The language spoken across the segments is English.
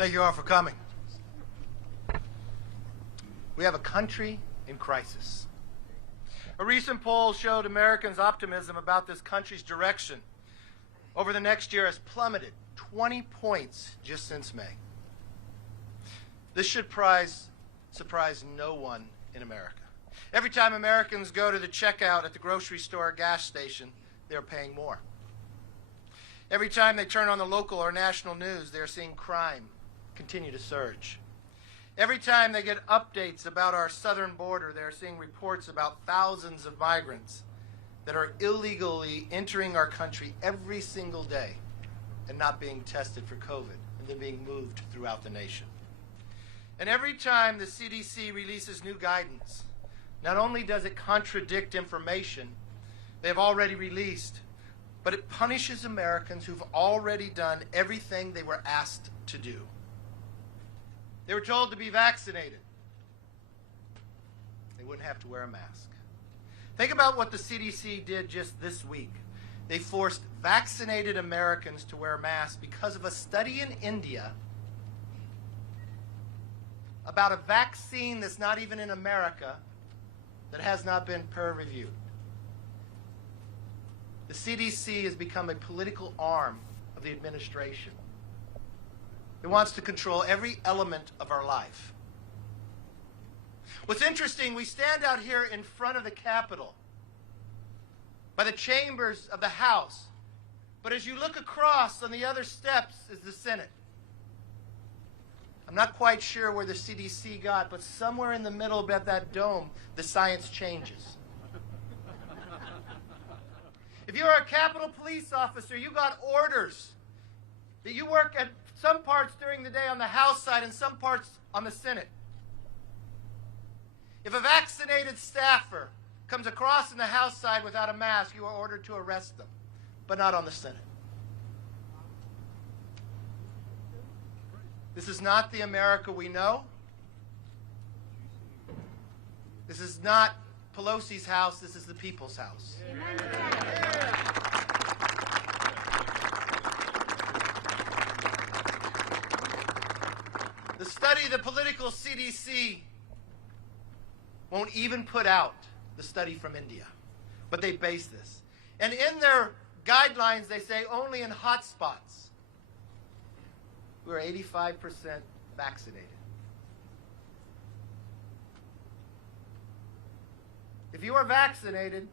Thank you all for coming. We have a country in crisis. A recent poll showed Americans' optimism about this country's direction over the next year has plummeted 20 points just since May. This should surprise no one in America. Every time Americans go to the checkout at the grocery store or gas station, they're paying more. Every time they turn on the local or national news, they're seeing crime continue to surge. Every time they get updates about our southern border, they're seeing reports about thousands of migrants that are illegally entering our country every single day and not being tested for COVID and then being moved throughout the nation. And every time the CDC releases new guidance, not only does it contradict information they've already released, but it punishes Americans who've already done everything they were asked to do. They were told to be vaccinated. They wouldn't have to wear a mask. Think about what the CDC did just this week. They forced vaccinated Americans to wear masks because of a study in India about a vaccine that's not even in America that has not been peer-reviewed. The CDC has become a political arm of the administration. It wants to control every element of our life. What's interesting, we stand out here in front of the Capitol, by the chambers of the House, but as you look across on the other steps is the Senate. I'm not quite sure where the CDC got, but somewhere in the middle of that dome, the science changes. If you are a Capitol Police officer, you got orders that you work at some parts during the day on the House side and some parts on the Senate. If a vaccinated staffer comes across in the House side without a mask, you are ordered to arrest them, but not on the Senate. This is not the America we know. This is not Pelosi's house. This is the people's house. The study of the political CDC won't even put out the study from India, but they base this. And in their guidelines, they say only in hot spots, we're 85% vaccinated. If you are vaccinated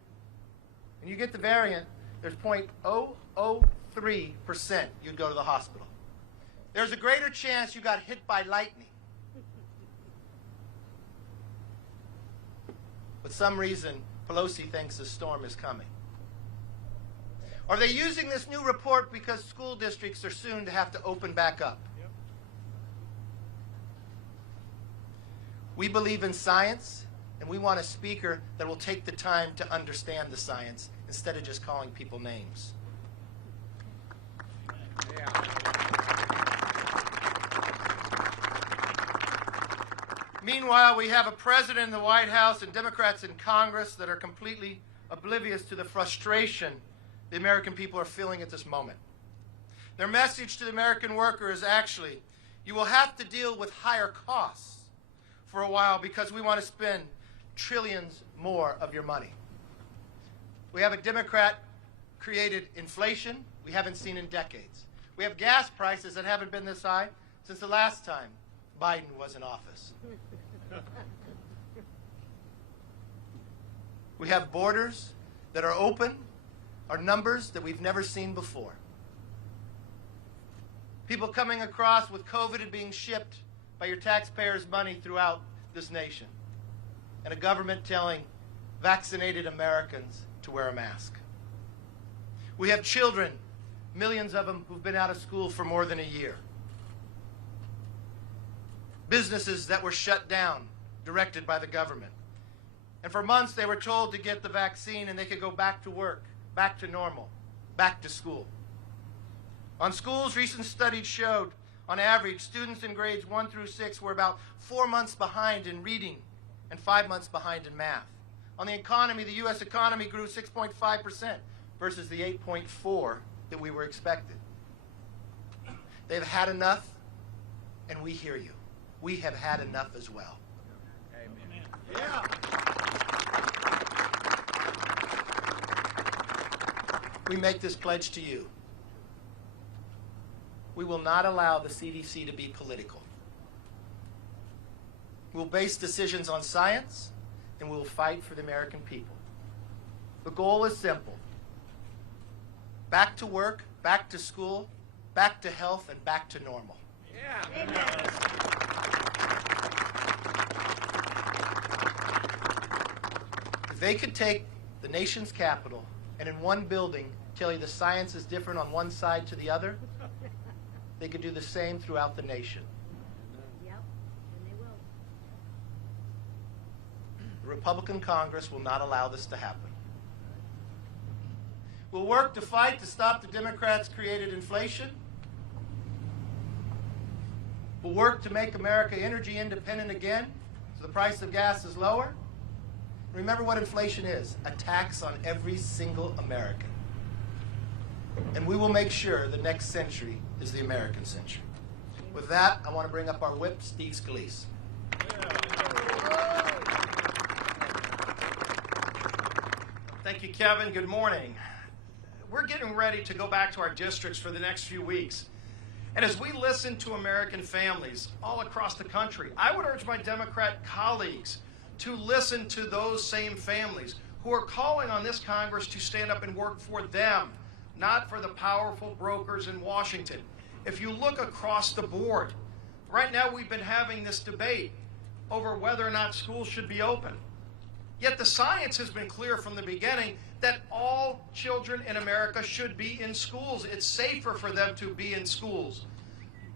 and you get the variant, there's 0.003% you'd go to the hospital. There's a greater chance you got hit by lightning. For some reason, Pelosi thinks a storm is coming. Are they using this new report because school districts are soon to have to open back up? Yep. We believe in science, and we want a speaker that will take the time to understand the science instead of just calling people names. Yeah. Meanwhile, we have a president in the White House and Democrats in Congress that are completely oblivious to the frustration the American people are feeling at this moment. Their message to the American worker is actually, you will have to deal with higher costs for a while because we want to spend trillions more of your money. We have a Democrat-created inflation we haven't seen in decades. We have gas prices that haven't been this high since the last time Biden was in office. We have borders that are open, are numbers that we've never seen before. People coming across with COVID and being shipped by your taxpayers' money throughout this nation. And a government telling vaccinated Americans to wear a mask. We have children, millions of them, who've been out of school for more than a year. Businesses that were shut down, directed by the government. And for months they were told to get the vaccine and they could go back to work, back to normal, back to school. On schools, recent studies showed, on average, students in grades 1 through 6 were about 4 months behind in reading and 5 months behind in math. On the economy, the U.S. economy grew 6.5% versus the 8.4% that we were expected. They've had enough, And we hear you. We have had enough as well. Amen. Yeah. We make this pledge to you. We will not allow the CDC to be political. We'll base decisions on science, and we'll fight for the American people. The goal is simple. Back to work, back to school, back to health, and back to normal. Yeah. Amen. If they could take the nation's capital and in one building tell you the science is different on one side to the other, they could do the same throughout the nation. Yep, and they will. The Republican Congress will not allow this to happen. We'll work to fight to stop the Democrats' created inflation. We'll work to make America energy independent again so the price of gas is lower. Remember what inflation is, a tax on every single American. And we will make sure the next century is the American century. With that, I want to bring up our whip, Steve Scalise. Thank you, Kevin. Good morning. We're getting ready to go back to our districts for the next few weeks. And as we listen to American families all across the country, I would urge my Democrat colleagues to listen to those same families who are calling on this Congress to stand up and work for them, not for the powerful brokers in Washington. If you look across the board, right now we've been having this debate over whether or not schools should be open. Yet the science has been clear from the beginning that all children in America should be in schools. It's safer for them to be in schools.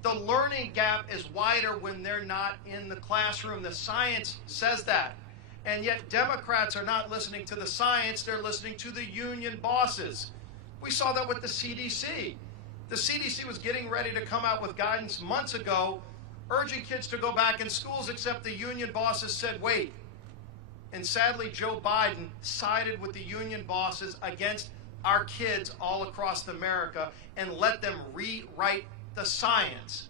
The learning gap is wider when they're not in the classroom. The science says that. And yet Democrats are not listening to the science, they're listening to the union bosses. We saw that with the CDC. The CDC was getting ready to come out with guidance months ago, urging kids to go back in schools, except the union bosses said, wait. And sadly, Joe Biden sided with the union bosses against our kids all across America and let them rewrite the science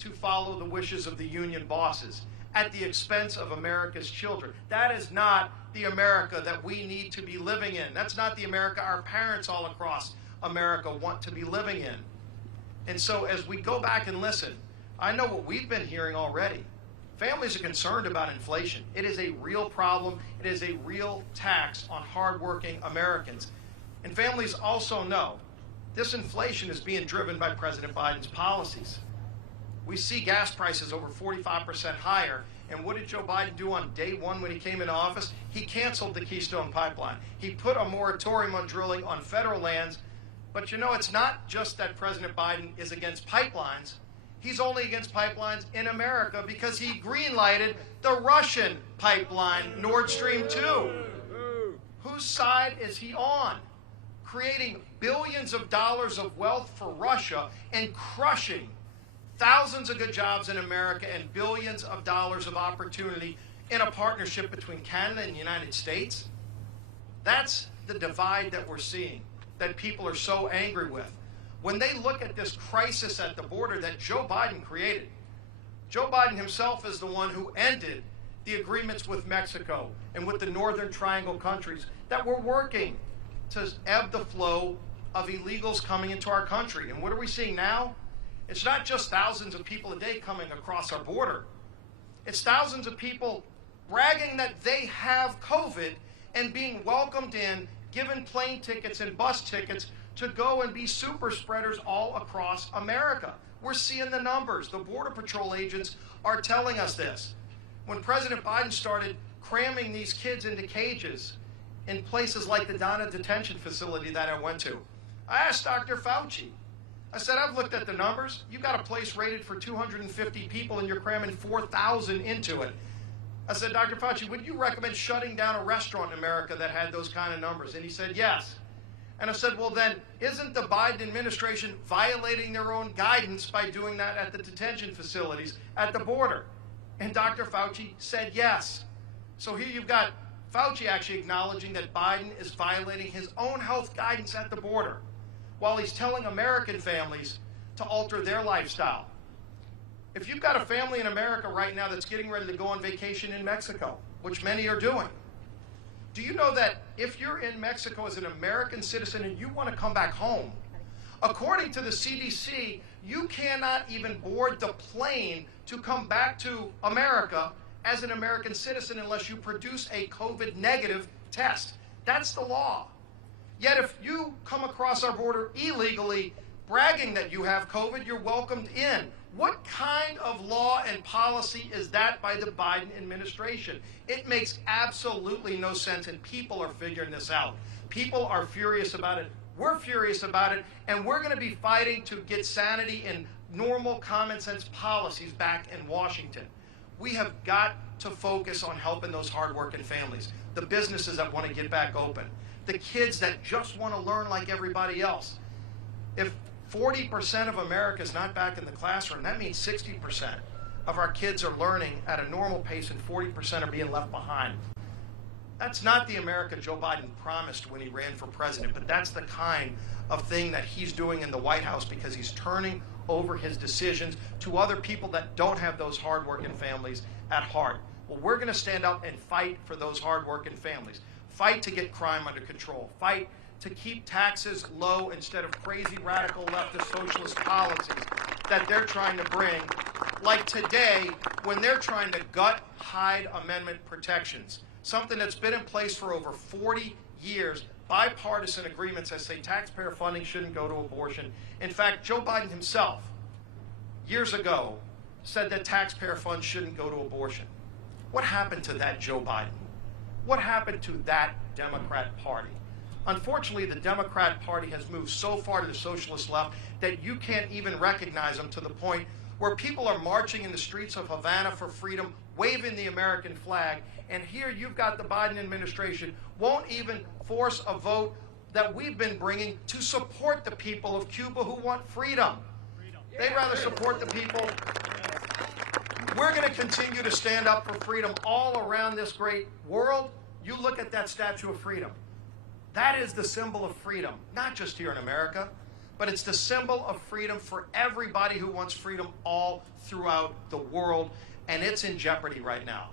to follow the wishes of the union bosses at the expense of America's children. That is not the America that we need to be living in. That's not the America our parents all across America want to be living in. And so as we go back and listen, I know what we've been hearing already. Families are concerned about inflation. It is a real problem. It is a real tax on hardworking Americans. And families also know this inflation is being driven by President Biden's policies. We see gas prices over 45% higher. And what did Joe Biden do on day one when he came into office? He canceled the Keystone Pipeline. He put a moratorium on drilling on federal lands. But you know, it's not just that President Biden is against pipelines. He's only against pipelines in America because he green-lighted the Russian pipeline, Nord Stream 2. Whose side is he on? Creating billions of dollars of wealth for Russia and crushing thousands of good jobs in America and billions of dollars of opportunity in a partnership between Canada and the United States? That's the divide that we're seeing, that people are so angry with. When they look at this crisis at the border that Joe Biden created, Joe Biden himself is the one who ended the agreements with Mexico and with the Northern Triangle countries that were working to ebb the flow of illegals coming into our country. And what are we seeing now? It's not just thousands of people a day coming across our border. It's thousands of people bragging that they have COVID and being welcomed in, given plane tickets and bus tickets to go and be super spreaders all across America. We're seeing the numbers. The Border Patrol agents are telling us this. When President Biden started cramming these kids into cages in places like the Donna detention facility that I went to, I asked Dr. Fauci, I said, I've looked at the numbers. You've got a place rated for 250 people and you're cramming 4,000 into it. I said, Dr. Fauci, would you recommend shutting down a restaurant in America that had those kind of numbers? And he said, yes. And I said, well, then, isn't the Biden administration violating their own guidance by doing that at the detention facilities at the border? And Dr. Fauci said yes. So here you've got Fauci actually acknowledging that Biden is violating his own health guidance at the border while he's telling American families to alter their lifestyle. If you've got a family in America right now that's getting ready to go on vacation in Mexico, which many are doing, do you know that if you're in Mexico as an American citizen and you want to come back home, according to the CDC, you cannot even board the plane to come back to America as an American citizen unless you produce a COVID negative test. That's the law. Yet if you come across our border illegally, bragging that you have COVID, you're welcomed in. What kind of law and policy is that by the Biden administration? It makes absolutely no sense, and people are figuring this out. People are furious about it. We're furious about it, and we're going to be fighting to get sanity and normal common sense policies back in Washington. We have got to focus on helping those hardworking families, the businesses that want to get back open, the kids that just want to learn like everybody else. If 40% of America is not back in the classroom, that means 60% of our kids are learning at a normal pace and 40% are being left behind. That's not the America Joe Biden promised when he ran for president, but that's the kind of thing that he's doing in the White House because he's turning over his decisions to other people that don't have those hardworking families at heart. Well, we're going to stand up and fight for those hardworking families. Fight to get crime under control. Fight to keep taxes low instead of crazy radical leftist socialist policies that they're trying to bring, like today when they're trying to gut Hyde Amendment protections, something that's been in place for over 40 years, bipartisan agreements that say taxpayer funding shouldn't go to abortion. In fact, Joe Biden himself, years ago, said that taxpayer funds shouldn't go to abortion. What happened to that Joe Biden? What happened to that Democrat Party? Unfortunately, the Democrat Party has moved so far to the socialist left that you can't even recognize them, to the point where people are marching in the streets of Havana for freedom, waving the American flag, and here you've got the Biden administration won't even force a vote that we've been bringing to support the people of Cuba who want freedom. They'd rather support the people. We're going to continue to stand up for freedom all around this great world. You look at that Statue of Freedom. That is the symbol of freedom, not just here in America, but it's the symbol of freedom for everybody who wants freedom all throughout the world, and it's in jeopardy right now.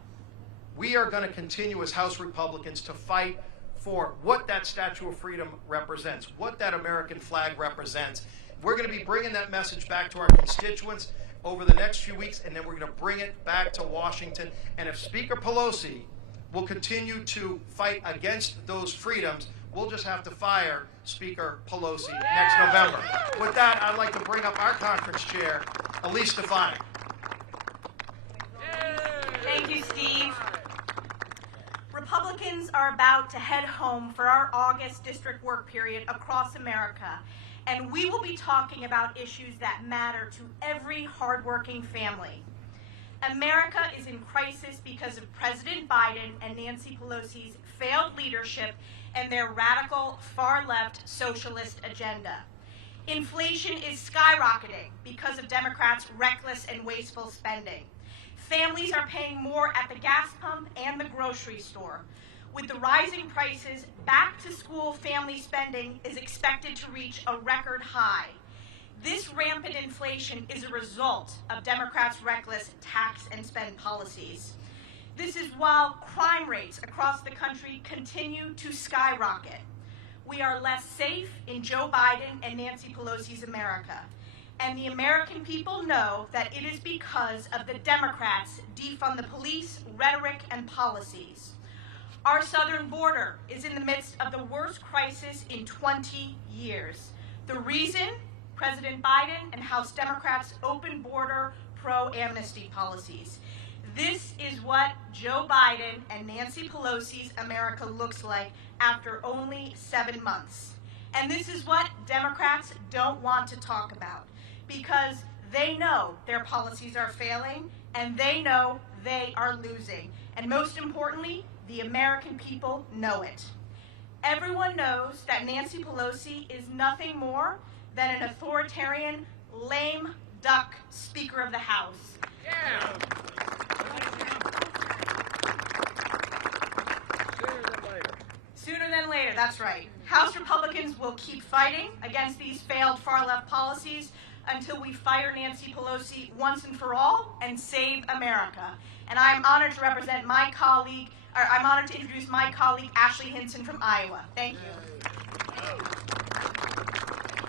We are going to continue as House Republicans to fight for what that Statue of Freedom represents, what that American flag represents. We're going to be bringing that message back to our constituents over the next few weeks, and then we're going to bring it back to Washington. And if Speaker Pelosi will continue to fight against those freedoms, we'll just have to fire Speaker Pelosi next November. With that, I'd like to bring up our conference chair, Elise Stefanik. Thank you, Steve. Republicans are about to head home for our August district work period across America, and we will be talking about issues that matter to every hardworking family. America is in crisis because of President Biden and Nancy Pelosi's failed leadership and their radical far-left socialist agenda. Inflation is skyrocketing because of Democrats' reckless and wasteful spending. Families are paying more at the gas pump and the grocery store. With the rising prices, back-to-school family spending is expected to reach a record high. This rampant inflation is a result of Democrats' reckless tax and spend policies. This is while crime rates across the country continue to skyrocket. We are less safe in Joe Biden and Nancy Pelosi's America. And the American people know that it is because of the Democrats' defund the police rhetoric and policies. Our southern border is in the midst of the worst crisis in 20 years. The reason? President Biden and House Democrats' open border pro-amnesty policies. This is what Joe Biden and Nancy Pelosi's America looks like after only 7 months. And this is what Democrats don't want to talk about, because they know their policies are failing and they know they are losing. And most importantly, the American people know it. Everyone knows that Nancy Pelosi is nothing more than an authoritarian, lame duck Speaker of the House. Yeah. Sooner than later, that's right. House Republicans will keep fighting against these failed far-left policies until we fire Nancy Pelosi once and for all and save America. And I'm honored to represent my colleague, or I'm honored to introduce my colleague, Ashley Hinson from Iowa. Thank you.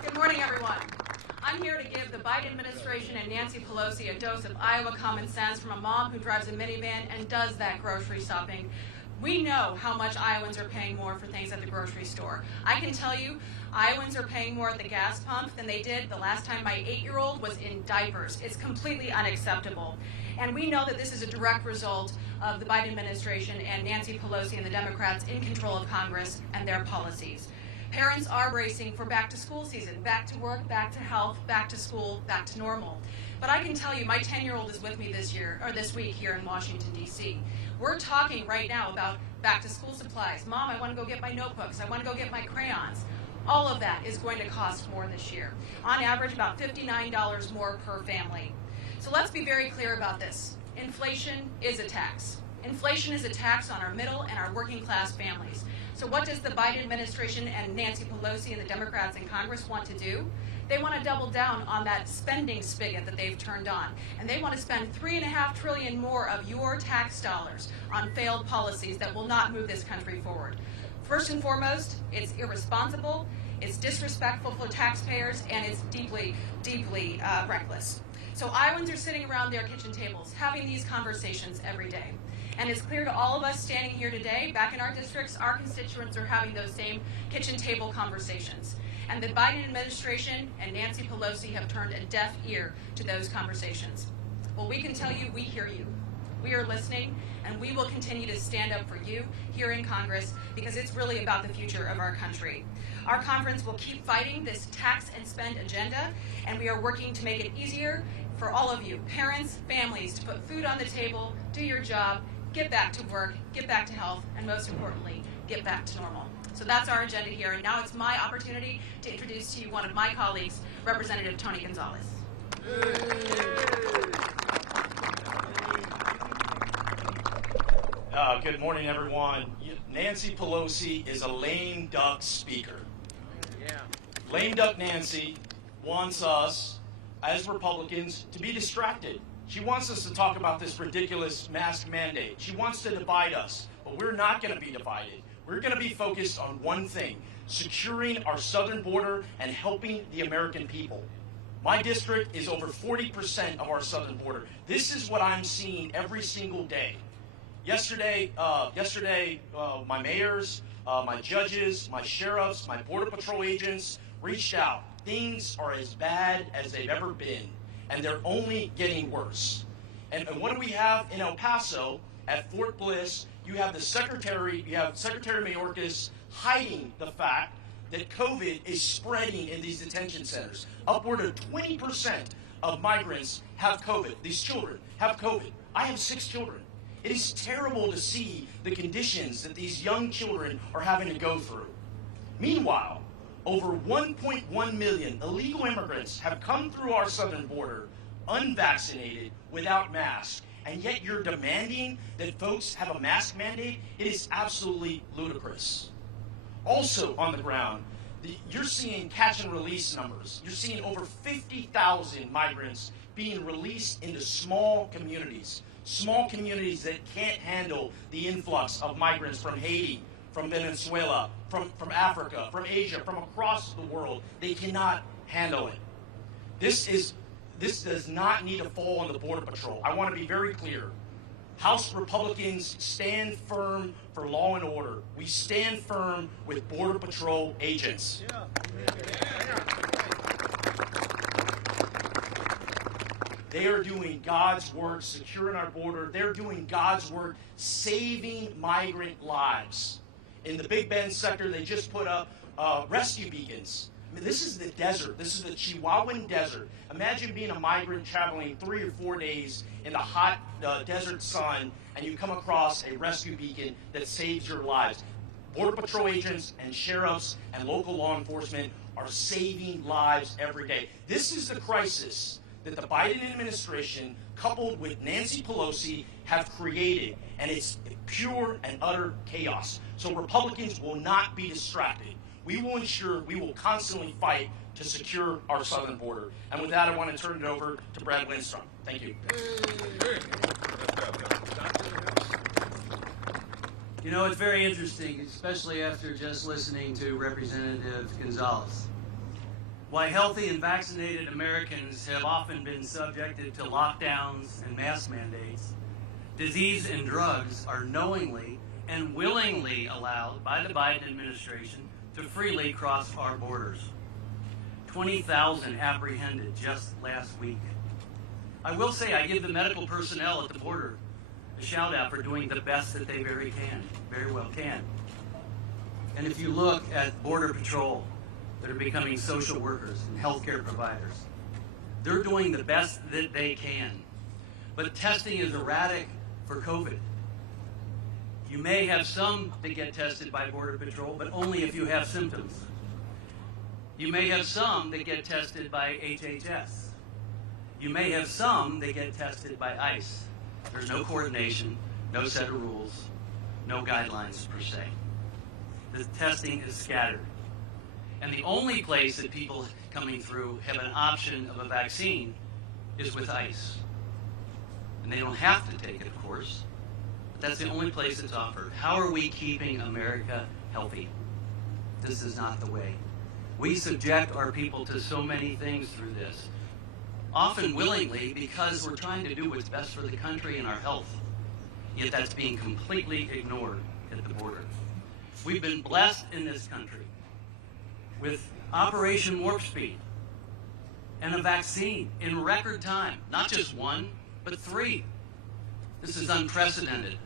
Good morning, everyone. I'm here to give the Biden administration and Nancy Pelosi a dose of Iowa common sense from a mom who drives a minivan and does that grocery shopping. We know how much Iowans are paying more for things at the grocery store. I can tell you, Iowans are paying more at the gas pump than they did the last time my 8-year-old was in diapers. It's completely unacceptable. And we know that this is a direct result of the Biden administration and Nancy Pelosi and the Democrats in control of Congress and their policies. Parents are bracing for back to school season, back to work, back to health, back to school, back to normal. But I can tell you, my 10-year-old is with me this week here in Washington, D.C. We're talking right now about back to school supplies. Mom, I want to go get my notebooks. I want to go get my crayons. All of that is going to cost more this year. On average, about $59 more per family. So let's be very clear about this. Inflation is a tax. Inflation is a tax on our middle and our working class families. So what does the Biden administration and Nancy Pelosi and the Democrats in Congress want to do? They want to double down on that spending spigot that they've turned on. And they want to spend $3.5 trillion more of your tax dollars on failed policies that will not move this country forward. First and foremost, it's irresponsible, it's disrespectful for taxpayers, and it's deeply, deeply reckless. So Iowans are sitting around their kitchen tables having these conversations every day. And it's clear to all of us standing here today, back in our districts, our constituents are having those same kitchen table conversations. And the Biden administration and Nancy Pelosi have turned a deaf ear to those conversations. Well, we can tell you we hear you. We are listening, and we will continue to stand up for you here in Congress because it's really about the future of our country. Our conference will keep fighting this tax and spend agenda, and we are working to make it easier for all of you, parents, families, to put food on the table, do your job, get back to work, get back to health, and most importantly, get back to normal. So that's our agenda here, and now it's my opportunity to introduce to you one of my colleagues, Representative Tony Gonzalez. Good morning, everyone. Nancy Pelosi is a lame duck speaker. Lame duck Nancy wants us, as Republicans, to be distracted. She wants us to talk about this ridiculous mask mandate. She wants to divide us, but we're not going to be divided. We're going to be focused on one thing, securing our southern border and helping the American people. My district is over 40% of our southern border. This is what I'm seeing every single day. Yesterday, my mayors, my judges, my sheriffs, my Border Patrol agents reached out. Things are as bad as they've ever been, and they're only getting worse. And what do we have in El Paso at Fort Bliss? You have Secretary Mayorkas hiding the fact that COVID is spreading in these detention centers. Upward of 20% of migrants have COVID. These children have COVID. I have 6 children. It is terrible to see the conditions that these young children are having to go through. Meanwhile, over 1.1 million illegal immigrants have come through our southern border unvaccinated, without masks, and yet you're demanding that folks have a mask mandate? It is absolutely ludicrous. Also on the ground, you're seeing catch and release numbers. You're seeing over 50,000 migrants being released into small communities that can't handle the influx of migrants from Haiti, from Venezuela, from Africa, from Asia, from across the world. They cannot handle it. This does not need to fall on the Border Patrol. I want to be very clear. House Republicans stand firm for law and order. We stand firm with Border Patrol agents. They are doing God's work securing our border. They're doing God's work saving migrant lives. In the Big Bend sector, they just put up rescue beacons. I mean, this is the desert. This is the Chihuahuan desert. Imagine being a migrant traveling 3 or 4 days in the hot desert sun, and you come across a rescue beacon that saves your lives. Border Patrol agents and sheriffs and local law enforcement are saving lives every day. This is the crisis that the Biden administration, coupled with Nancy Pelosi, have created, and it's pure and utter chaos. So Republicans will not be distracted. we will ensure we will constantly fight to secure our southern border. And with that, I want to turn it over to Brad Lindstrom. Thank you. You know, it's very interesting, especially after just listening to Representative Gonzalez. Why healthy and vaccinated Americans have often been subjected to lockdowns and mask mandates, disease and drugs are knowingly and willingly allowed by the Biden administration to freely cross our borders. 20,000 apprehended just last week. I will say I give the medical personnel at the border a shout out for doing the best that they very well can. And if you look at Border Patrol that are becoming social workers and healthcare providers, they're doing the best that they can. But testing is erratic for COVID. You may have some that get tested by Border Patrol, but only if you have symptoms. You may have some that get tested by HHS. You may have some that get tested by ICE. There's no coordination, no set of rules, no guidelines per se. The testing is scattered. And the only place that people coming through have an option of a vaccine is with ICE. And they don't have to take it, of course, but that's the only place it's offered. How are we keeping America healthy? This is not the way. We subject our people to so many things through this, often willingly because we're trying to do what's best for the country and our health, yet that's being completely ignored at the border. We've been blessed in this country with Operation Warp Speed and a vaccine in record time, not just one, but 3. This is unprecedented.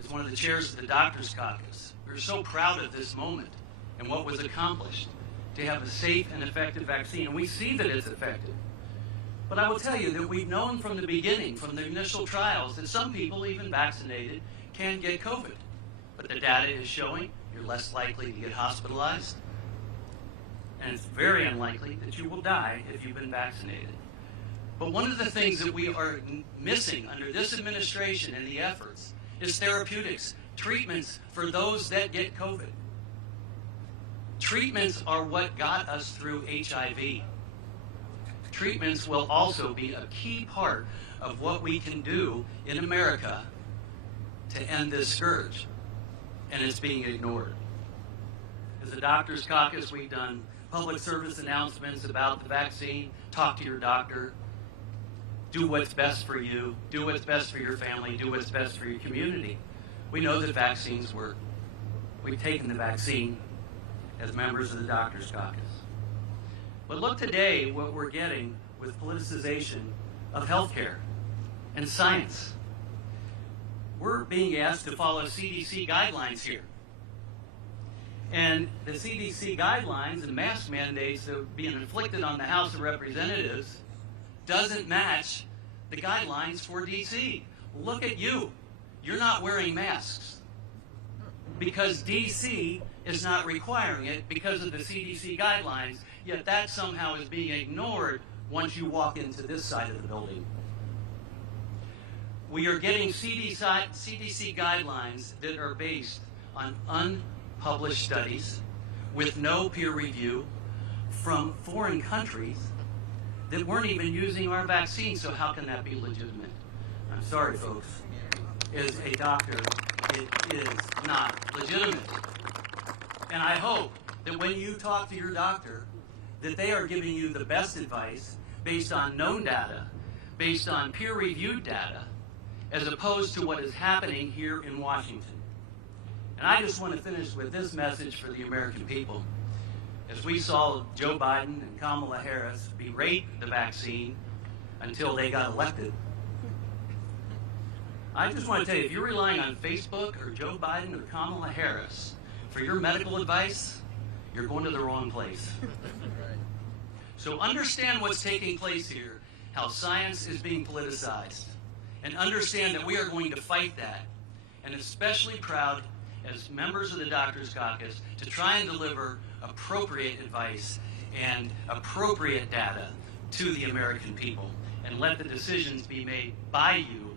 As one of the chairs of the Doctors Caucus, we're so proud of this moment and what was accomplished to have a safe and effective vaccine. And we see that it's effective. But I will tell you that we've known from the beginning, from the initial trials, that some people, even vaccinated, can get COVID. But the data is showing you're less likely to get hospitalized. And it's very unlikely that you will die if you've been vaccinated. But one of the things that we are missing under this administration and the efforts is therapeutics, treatments for those that get COVID. Treatments are what got us through HIV. Treatments will also be a key part of what we can do in America to end this scourge, and it's being ignored. As a Doctors Caucus, we've done public service announcements about the vaccine. Talk to your doctor. Do what's best for you. Do what's best for your family. Do what's best for your community. We know that vaccines work. We've taken the vaccine as members of the Doctors Caucus. But look today what we're getting with politicization of healthcare and science. We're being asked to follow CDC guidelines here. And the CDC guidelines and mask mandates that are being inflicted on the House of Representatives doesn't match the guidelines for DC. Look at you. You're not wearing masks because DC is not requiring it because of the CDC guidelines, yet that somehow is being ignored once you walk into this side of the building. We are getting CDC guidelines that are based on unpublished studies with no peer review from foreign countries that weren't even using our vaccine, so how can that be legitimate? I'm sorry, folks. As a doctor, it is not legitimate. And I hope that when you talk to your doctor, that they are giving you the best advice based on known data, based on peer-reviewed data, as opposed to what is happening here in Washington. And I just want to finish with this message for the American people. As we saw Joe Biden and Kamala Harris berate the vaccine until they got elected, I just want to tell you, if you're relying on Facebook or Joe Biden or Kamala Harris for your medical advice, you're going to the wrong place. So understand what's taking place here, how science is being politicized, and understand that we are going to fight that, and especially proud as members of the Doctors Caucus to try and deliver appropriate advice and appropriate data to the American people, and let the decisions be made by you.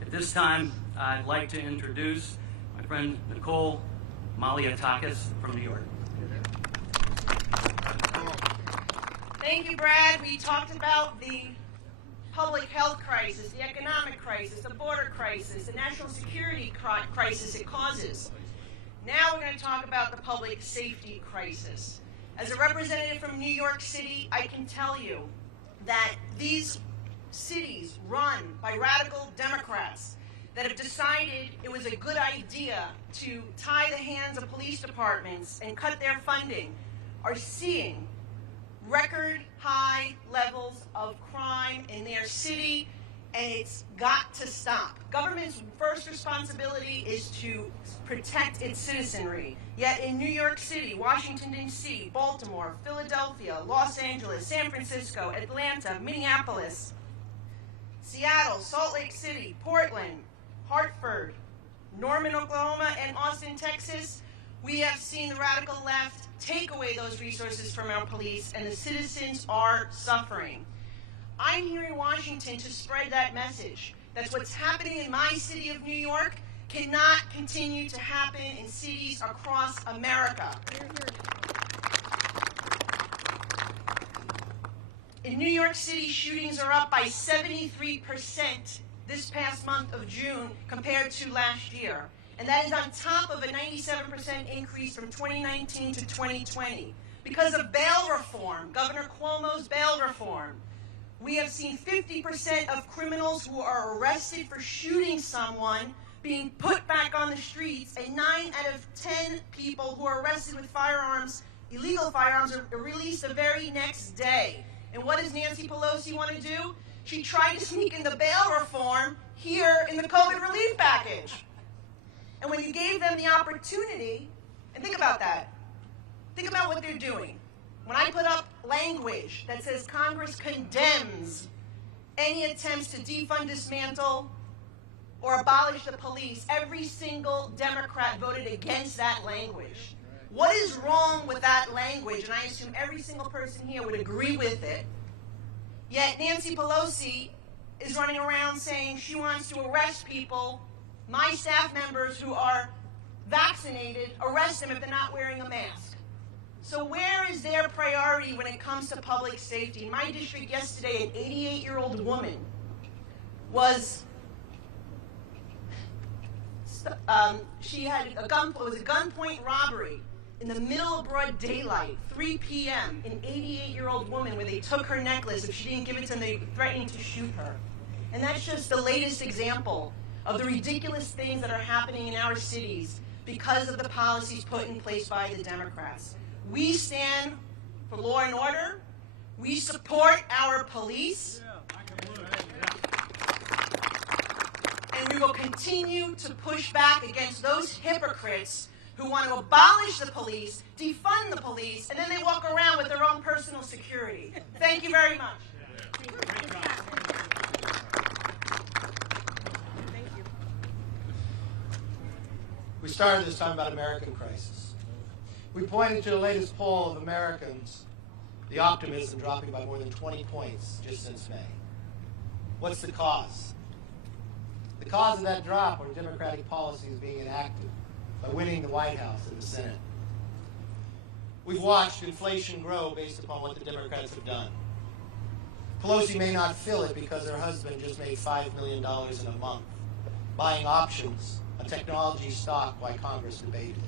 At this time, I'd like to introduce my friend Nicole Maliatakis from New York. Thank you, Brad. We talked about the public health crisis, the economic crisis, the border crisis, the national security crisis it causes. Now we're going to talk about the public safety crisis. As a representative from New York City, I can tell you that these cities run by radical Democrats that have decided it was a good idea to tie the hands of police departments and cut their funding are seeing record high levels of crime in their city, and it's got to stop. Government's first responsibility is to protect its citizenry. Yet in New York City, Washington, D.C., Baltimore, Philadelphia, Los Angeles, San Francisco, Atlanta, Minneapolis, Seattle, Salt Lake City, Portland, Hartford, Norman, Oklahoma, and Austin, Texas, we have seen the radical left take away those resources from our police, and the citizens are suffering. I'm here in Washington to spread that message. That's what's happening in my city of New York cannot continue to happen in cities across America. In New York City, shootings are up by 73% this past month of June compared to last year. And that is on top of a 97% increase from 2019 to 2020. Because of bail reform, Governor Cuomo's bail reform, we have seen 50% of criminals who are arrested for shooting someone being put back on the streets, and 9 out of 10 people who are arrested with firearms, illegal firearms, are released the very next day. And what does Nancy Pelosi want to do? She tried to sneak in the bail reform here in the COVID relief package. And when you gave them the opportunity, and think about that, think about what they're doing. When I put up language that says Congress condemns any attempts to defund, dismantle, or abolish the police, every single Democrat voted against that language. What is wrong with that language? And I assume every single person here would agree with it. Yet Nancy Pelosi is running around saying she wants to arrest people, my staff members who are vaccinated, arrest them if they're not wearing a mask. So where is their priority when it comes to public safety? In my district yesterday, an 88-year-old woman was, she had it was a gunpoint robbery in the middle of broad daylight, 3 p.m., an 88-year-old woman where they took her necklace. If she didn't give it to them, they threatened to shoot her. And that's just the latest example of the ridiculous things that are happening in our cities because of the policies put in place by the Democrats. We stand for law and order. We support our police. And we will continue to push back against those hypocrites who want to abolish the police, defund the police, and then they walk around with their own personal security. Thank you very much. We started this time about American crisis. We pointed to the latest poll of Americans, the optimism dropping by more than 20 points just since May. What's the cause? The cause of that drop are Democratic policies being enacted by winning the White House and the Senate. We've watched inflation grow based upon what the Democrats have done. Pelosi may not feel it because her husband just made $5 million in a month, buying options, a technology stock while Congress debated it.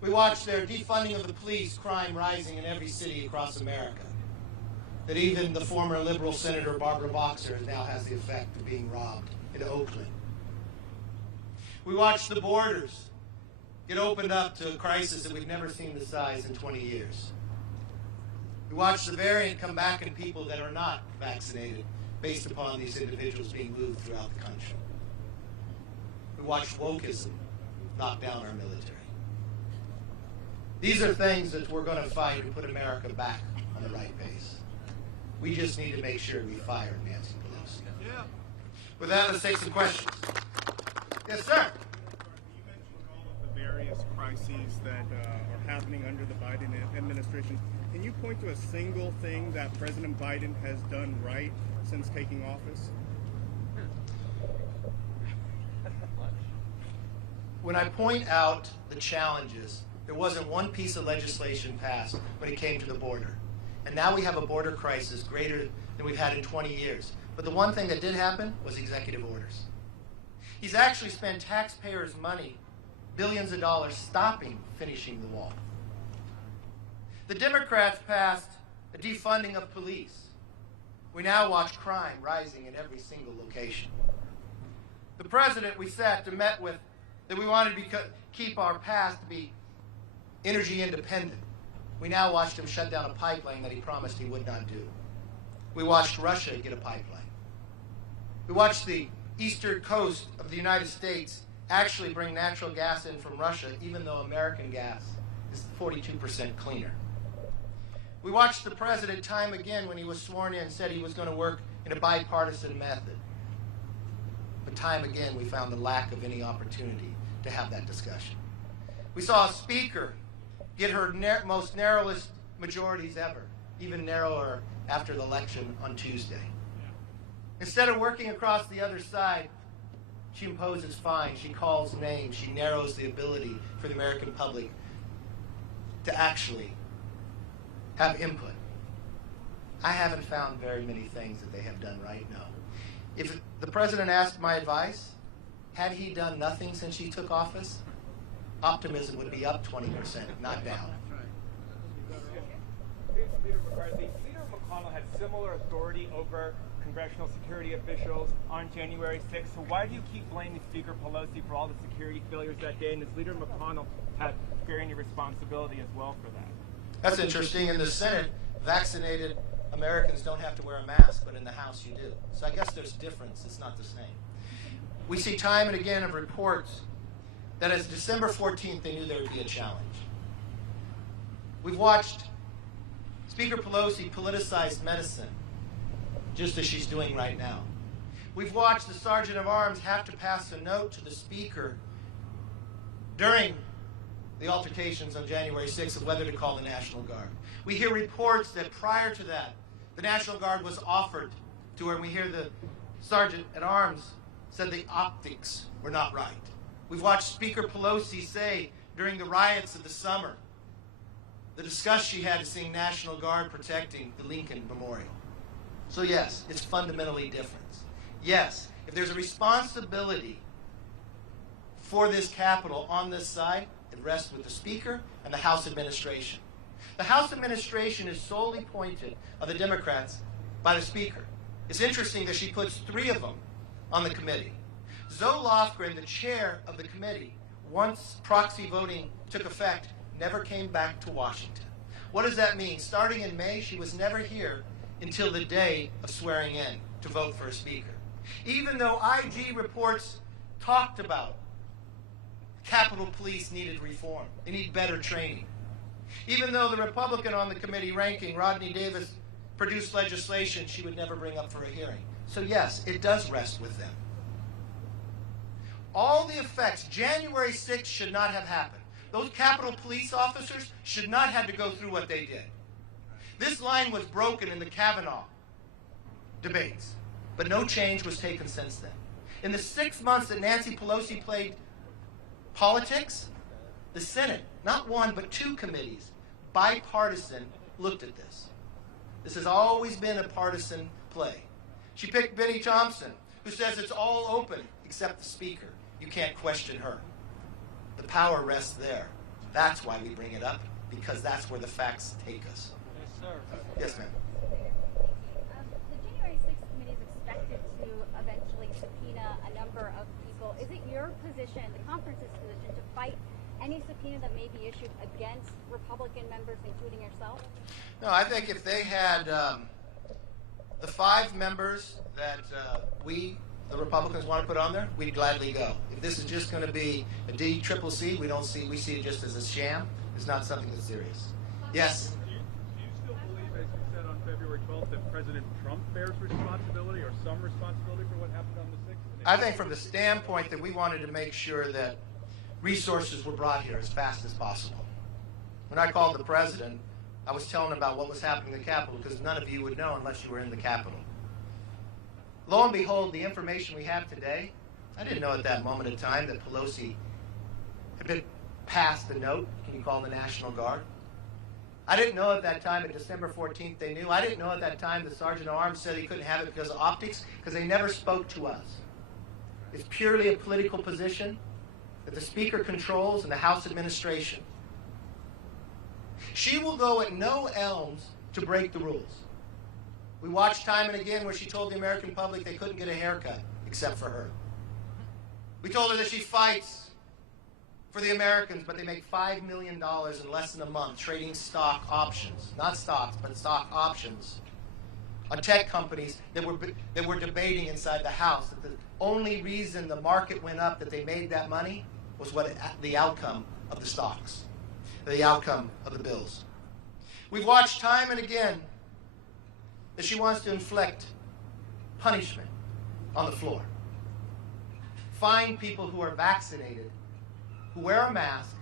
We watched their defunding of the police, crime rising in every city across America, that even the former liberal Senator Barbara Boxer now has the effect of being robbed in Oakland. We watched the borders get opened up to a crisis that we've never seen the size in 20 years. We watched the variant come back in people that are not vaccinated based upon these individuals being moved throughout the country. We watched wokeism knock down our military. These are things that we're going to fight to put America back on the right pace. We just need to make sure we fire Nancy Pelosi. Yeah. With that, let's take some questions. Yes, sir. You mentioned all of the various crises that are happening under the Biden administration. Can you point to a single thing that President Biden has done right since taking office? when I point out the challenges, there wasn't one piece of legislation passed when it came to the border. And now we have a border crisis greater than we've had in 20 years. But the one thing that did happen was executive orders. He's actually spent taxpayers' money, billions of dollars, stopping finishing the wall. The Democrats passed a defunding of police. We now watch crime rising in every single location. The president we sat and met with that we wanted to keep our past to be energy independent. We now watched him shut down a pipeline that he promised he would not do. We watched Russia get a pipeline. We watched the eastern coast of the United States actually bring natural gas in from Russia, even though American gas is 42% cleaner. We watched the president time again when he was sworn in said he was going to work in a bipartisan method. But time again we found the lack of any opportunity to have that discussion. We saw a speaker get her most narrowest majorities ever, even narrower after the election on Tuesday. Instead of working across the other side, she imposes fines, she calls names, she narrows the ability for the American public to actually have input. I haven't found very many things that they have done right now. If the president asked my advice, had he done nothing since he took office, optimism would be up 20%, not down. Leader McCarthy, Leader McConnell had similar authority over congressional security officials on January 6th. So why do you keep blaming Speaker Pelosi for all the security failures that day? And does Leader McConnell have any responsibility as well for that? That's interesting. In the Senate, vaccinated Americans don't have to wear a mask, but in the House you do. So I guess there's difference. It's not the same. We see time and again of reports that as December 14th, they knew there would be a challenge. We've watched Speaker Pelosi politicize medicine, just as she's doing right now. We've watched the Sergeant of Arms have to pass a note to the Speaker during the altercations on January 6th of whether to call the National Guard. We hear reports that prior to that, the National Guard was offered to her, and we hear the Sergeant at Arms said the optics were not right. We've watched Speaker Pelosi say during the riots of the summer, the disgust she had to seeing National Guard protecting the Lincoln Memorial. So yes, it's fundamentally different. Yes, if there's a responsibility for this Capitol on this side, it rests with the Speaker and the House administration. The House administration is solely appointed of the Democrats by the Speaker. It's interesting that she puts 3 of them on the committee. Zoe Lofgren, the chair of the committee, once proxy voting took effect, never came back to Washington. What does that mean? Starting in May, she was never here until the day of swearing in to vote for a Speaker. Even though IG reports talked about Capitol Police needed reform, they need better training. Even though the Republican on the committee ranking, Rodney Davis, produced legislation she would never bring up for a hearing. So yes, it does rest with them. All the effects, January 6th should not have happened. Those Capitol Police officers should not have to go through what they did. This line was broken in the Kavanaugh debates, but no change was taken since then. In the 6 months that Nancy Pelosi played politics, the Senate, not 1 but 2 committees, bipartisan, looked at this. This has always been a partisan play. She picked Benny Thompson, who says it's all open except the Speaker. You can't question her. The power rests there. That's why we bring it up, because that's where the facts take us. Yes, sir. Yes, ma'am. The January 6th committee is expected to eventually subpoena a number of people. Is it your position, the conference's position, to fight any subpoena that may be issued against Republican members, including yourself? No, I think if they had the 5 members that we, the Republicans, want to put on there, we'd gladly go. If this is just going to be a DCCC, we see it just as a sham. It's not something that's serious. Yes? Do you still believe, as you said on February 12th, that President Trump bears responsibility or some responsibility for what happened on the 6th? I think from the standpoint that we wanted to make sure that resources were brought here as fast as possible. When I called the president, I was telling him about what was happening in the Capitol, because none of you would know unless you were in the Capitol. Lo and behold, the information we have today, I didn't know at that moment in time that Pelosi had been passed the note, can you call the National Guard? I didn't know at that time, at December 14th, they knew. I didn't know at that time the Sergeant at Arms said he couldn't have it because of optics, because they never spoke to us. It's purely a political position that the Speaker controls and the House administration. She will go at no elms to break the rules. We watched time and again where she told the American public they couldn't get a haircut except for her. We told her that she fights for the Americans, but they make $5 million in less than a month trading stock options, not stocks, but stock options on tech companies that were debating inside the House that the only reason the market went up, that they made that money, was the outcome of the stocks, the outcome of the bills. We've watched time and again that she wants to inflict punishment on the floor. Find people who are vaccinated, who wear a mask,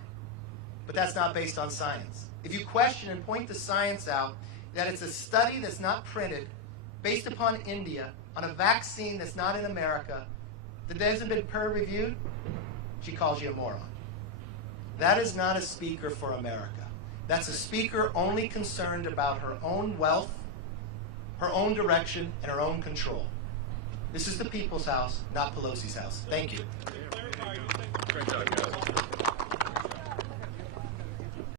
but that's not based on science. If you question and point the science out, that it's a study that's not printed, based upon India, on a vaccine that's not in America, that hasn't been peer-reviewed, she calls you a moron. That is not a speaker for America. That's a speaker only concerned about her own wealth, her own direction, and her own control. This is the people's house, not Pelosi's house. Thank you. Great job, guys.